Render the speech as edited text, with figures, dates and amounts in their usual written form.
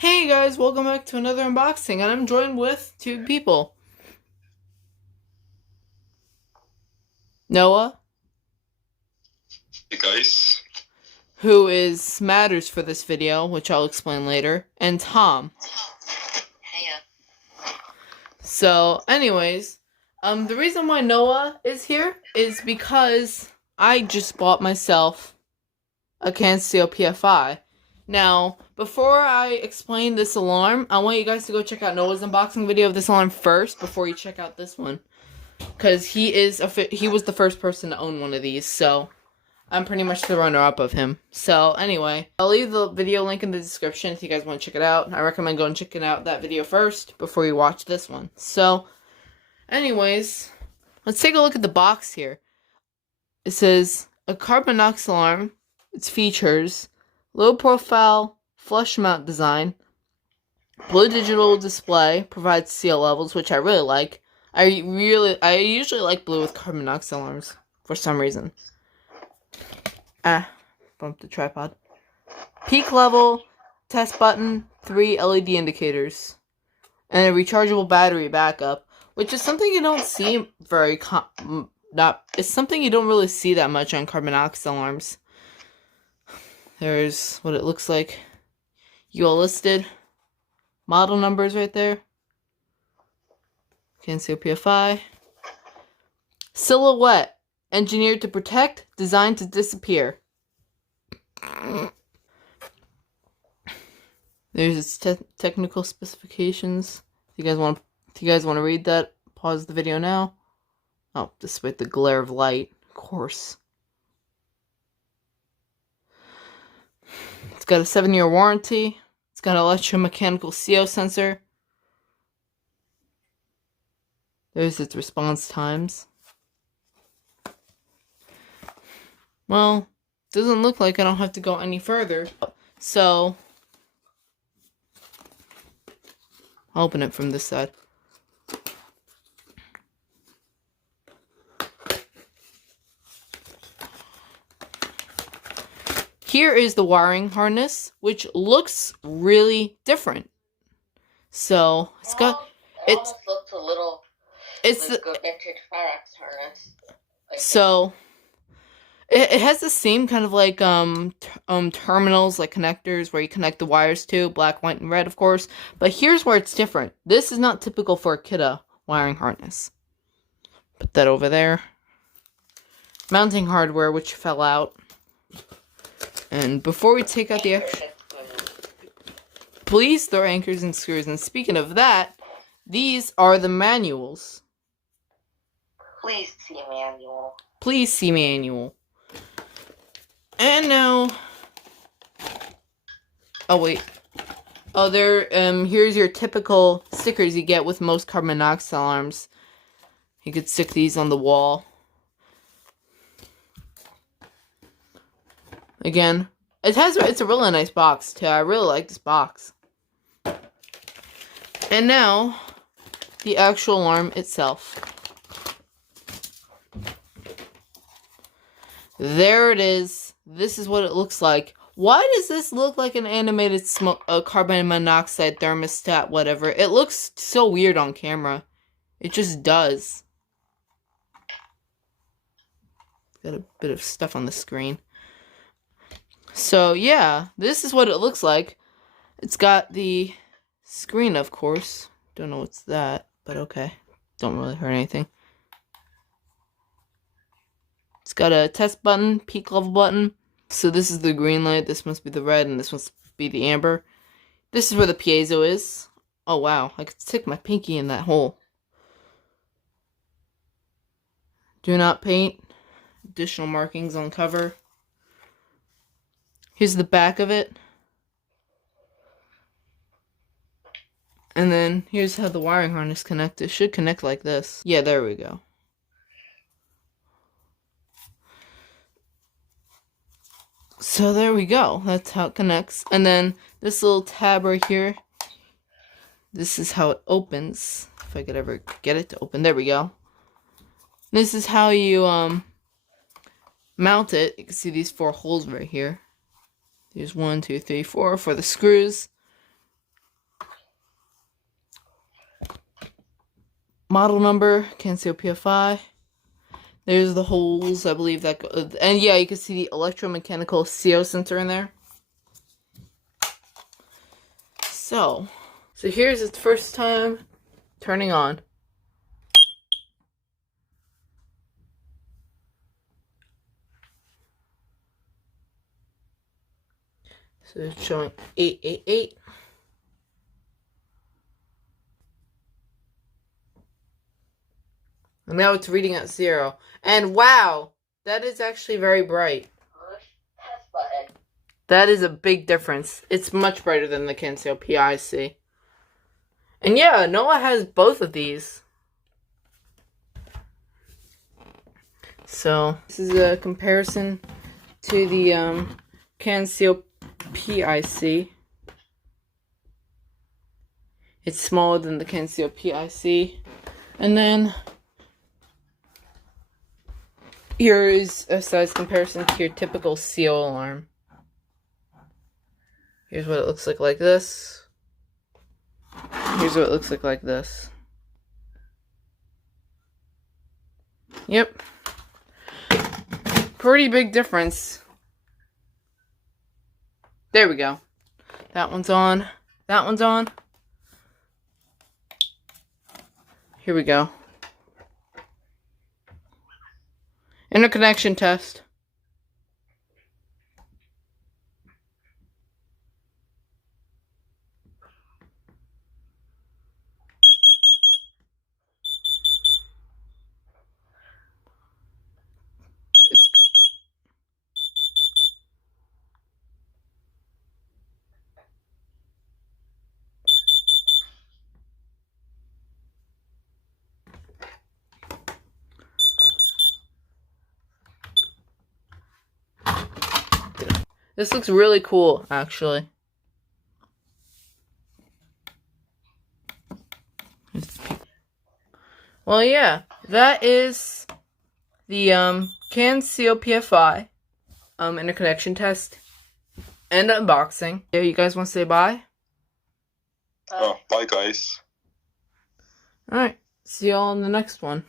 Hey guys, welcome back to another unboxing, and I'm joined with two people. Noah, Hey guys. who is matters for this video, which I'll explain later, and Tom. Hiya. So, anyways, the reason why Noah is here is because I just bought myself a COPF-i. Now, before I explain this alarm, I want you guys to go check out Noah's unboxing video of this alarm first before you check out this one. Because he was the first person to own one of these, so I'm pretty much the runner-up of him. So, anyway, I'll leave the video link in the description if you guys want to check it out. I recommend going and checking out that video first before you watch this one. So, anyways, let's take a look at the box here. It says, a carbon monoxide alarm, its features, low-profile flush mount design, blue digital display, provides CL levels, which I really like. I usually like blue with carbon monoxide alarms for some reason. Bumped the tripod. Peak level, test button, 3 LED indicators, and a rechargeable battery backup, which is something you don't see it's something you don't really see that much on carbon monoxide alarms. There's what it looks like. You all listed model numbers right there. COPF-i. Silhouette. Engineered to protect, designed to disappear. There's its technical specifications. If you guys want to read that, pause the video now. Oh, despite the glare of light, of course. It's got a 7-year warranty. It's got an electromechanical CO sensor. There's its response times. Well, doesn't look like I don't have to go any further. So, I'll open it from this side. Here is the wiring harness, which looks really different. So, it's got... It almost looks a little like a vintage Firex harness. So, it has the same kind of like terminals, like connectors, where you connect the wires to, black, white, and red, of course. But here's where it's different. This is not typical for a Kidde wiring harness. Put that over there. Mounting hardware, which fell out. And before we take out the extra... Please throw anchors and screws. And speaking of that, these are the manuals. Please see manual. Please see manual. And now... Oh, wait. Oh, here's your typical stickers you get with most carbon monoxide alarms. You could stick these on the wall. Again, it's a really nice box, too. I really like this box. And now, the actual alarm itself. There it is. This is what it looks like. Why does this look like an animated carbon monoxide thermostat, whatever? It looks so weird on camera. It just does. Got a bit of stuff on the screen. So, yeah, this is what it looks like. It's got the screen, of course. Don't know what's that, but okay. Don't really hurt anything. It's got a test button, peak level button. So this is the green light, this must be the red, and this must be the amber. This is where the piezo is. Oh, wow. I could stick my pinky in that hole. Do not paint. Additional markings on cover. Here's the back of it. And then here's how the wiring harness connects. It should connect like this. Yeah, there we go. So there we go. That's how it connects. And then this little tab right here. This is how it opens. If I could ever get it to open. There we go. This is how you mount it. You can see these 4 holes right here. There's 1, 2, 3, 4 for the screws. model number, KN-COPF-i. There's the holes, I believe that, and yeah, you can see the electromechanical CO sensor in there. So here's its first time turning on. So it's showing 888. And now it's reading at 0. And wow, that is actually very bright. Test button. That is a big difference. It's much brighter than the KN-COPF-i. And yeah, Noah has both of these. So this is a comparison to the KN-COPF-i. It's smaller than the KN-COPF-i. And then here is a size comparison to your typical CO alarm. Here's what it looks like this. Here's what it looks like this. Yep. Pretty big difference. There we go. That one's on. That one's on. Here we go. Interconnection test. This looks really cool, actually. Well, yeah, that is the KN-COPF-i interconnection test and unboxing. Yeah, you guys want to say bye? Oh, bye guys. Alright, see y'all in the next one.